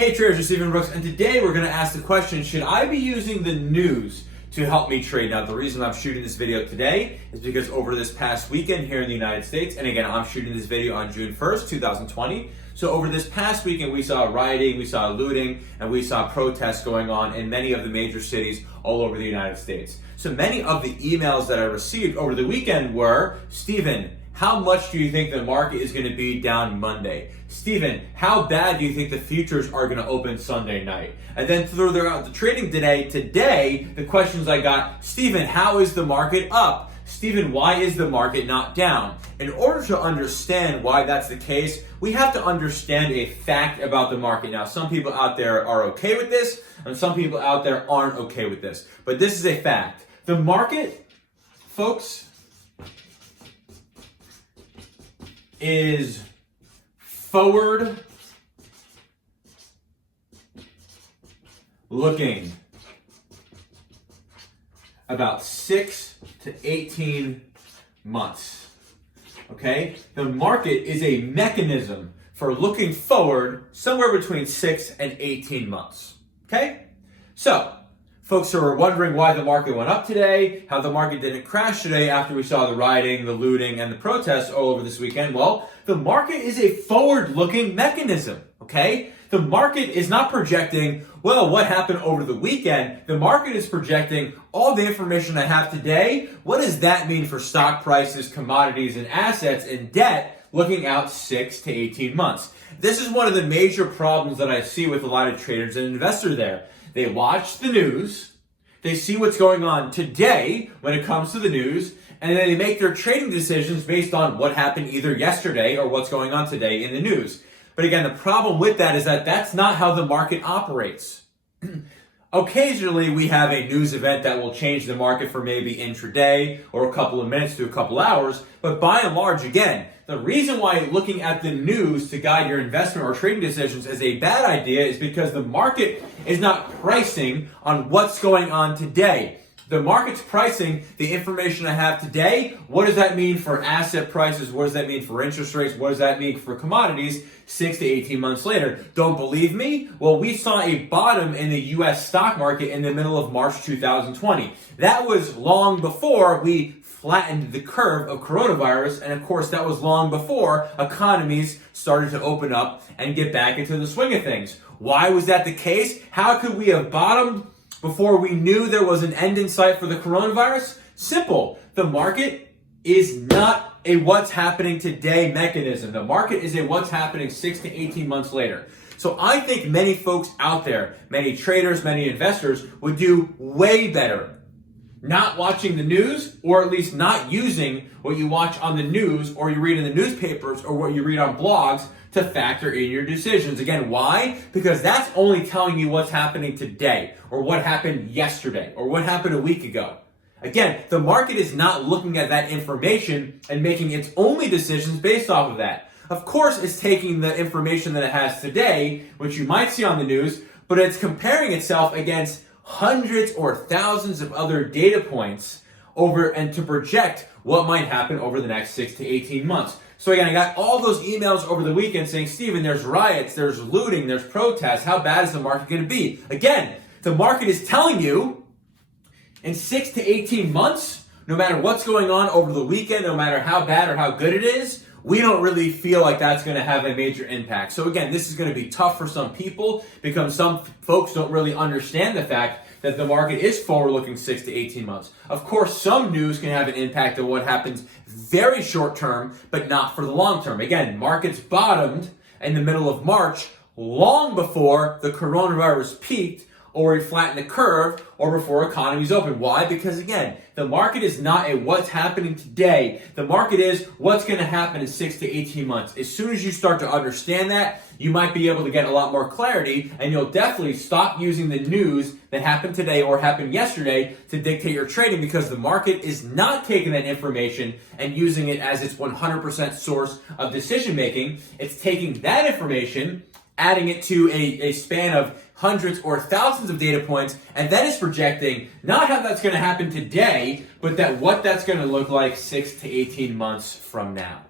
Hey traders, it's Stephen Brooks, and today we're going to ask the question, should I be using the news to help me trade? Now, the reason I'm shooting this video today is because over this past weekend here in the United States, and again, I'm shooting this video on June 1st, 2020. So over this past weekend, we saw rioting, we saw looting, and we saw protests going on in many of the major cities all over the United States. So many of the emails that I received over the weekend were, Stephen, how much do you think the market is going to be down Monday? Stephen, how bad do you think the futures are going to open Sunday night? And then throughout the trading today, the questions I got, Stephen, how is the market up? Stephen, why is the market not down? In order to understand why that's the case, we have to understand a fact about the market. Now, some people out there are okay with this, and some people out there aren't okay with this. But this is a fact. The market, folks, is forward looking about 6 to 18 months. Okay? The market is a mechanism for looking forward somewhere between 6 and 18 months. Okay? So, folks who are wondering why the market went up today, how the market didn't crash today after we saw the rioting, the looting, and the protests all over this weekend, well, the market is a forward-looking mechanism, okay? The market is not projecting, well, what happened over the weekend. The market is projecting all the information I have today. What does that mean for stock prices, commodities, and assets and debt looking out 6 to 18 months? This is one of the major problems that I see with a lot of traders and investors there. They watch the news, they see what's going on today when it comes to the news, and then they make their trading decisions based on what happened either yesterday or what's going on today in the news. But again, the problem with that is that that's not how the market operates. Occasionally, we have a news event that will change the market for maybe intraday or a couple of minutes to a couple hours. But by and large, again, the reason why looking at the news to guide your investment or trading decisions is a bad idea is because the market is not pricing on what's going on today. The market's pricing the information I have today. What does that mean for asset prices? What does that mean for interest rates? What does that mean for commodities 6 to 18 months later? Don't believe me? Well, we saw a bottom in the U.S. stock market in the middle of March 2020. That was long before we flattened the curve of coronavirus, and of course that was long before economies started to open up and get back into the swing of things. Why was that the case? How could we have bottomed before we knew there was an end in sight for the coronavirus? Simple. The market is not a what's happening today mechanism. The market is a what's happening 6 to 18 months later. So I think many folks out there, many traders, many investors would do way better not watching the news, or at least not using what you watch on the news or you read in the newspapers or what you read on blogs to factor in your decisions. Again, why? Because that's only telling you what's happening today or what happened yesterday or what happened a week ago. Again, the market is not looking at that information and making its only decisions based off of that. Of course, it's taking the information that it has today, which you might see on the news, but it's comparing itself against hundreds or thousands of other data points over and to project what might happen over the next 6 to 18 months. So again, I got all those emails over the weekend saying, Stephen, there's riots, there's looting, there's protests. How bad is the market going to be? Again, the market is telling you in 6 to 18 months, no matter what's going on over the weekend, no matter how bad or how good it is, we don't really feel like that's going to have a major impact. So again, this is going to be tough for some people because some folks don't really understand the fact that the market is forward-looking 6 to 18 months. Of course, some news can have an impact on what happens very short term, but not for the long term. Again, markets bottomed in the middle of March long before the coronavirus peaked or we flatten the curve or before economies open. Why? Because again, the market is not a what's happening today. The market is what's going to happen in 6 to 18 months. As soon as you start to understand that, you might be able to get a lot more clarity, and you'll definitely stop using the news that happened today or happened yesterday to dictate your trading, because the market is not taking that information and using it as its 100% source of decision making. It's taking that information, adding it to a span of hundreds or thousands of data points, and then it's projecting not how that's going to happen today, but that what that's going to look like 6 to 18 months from now.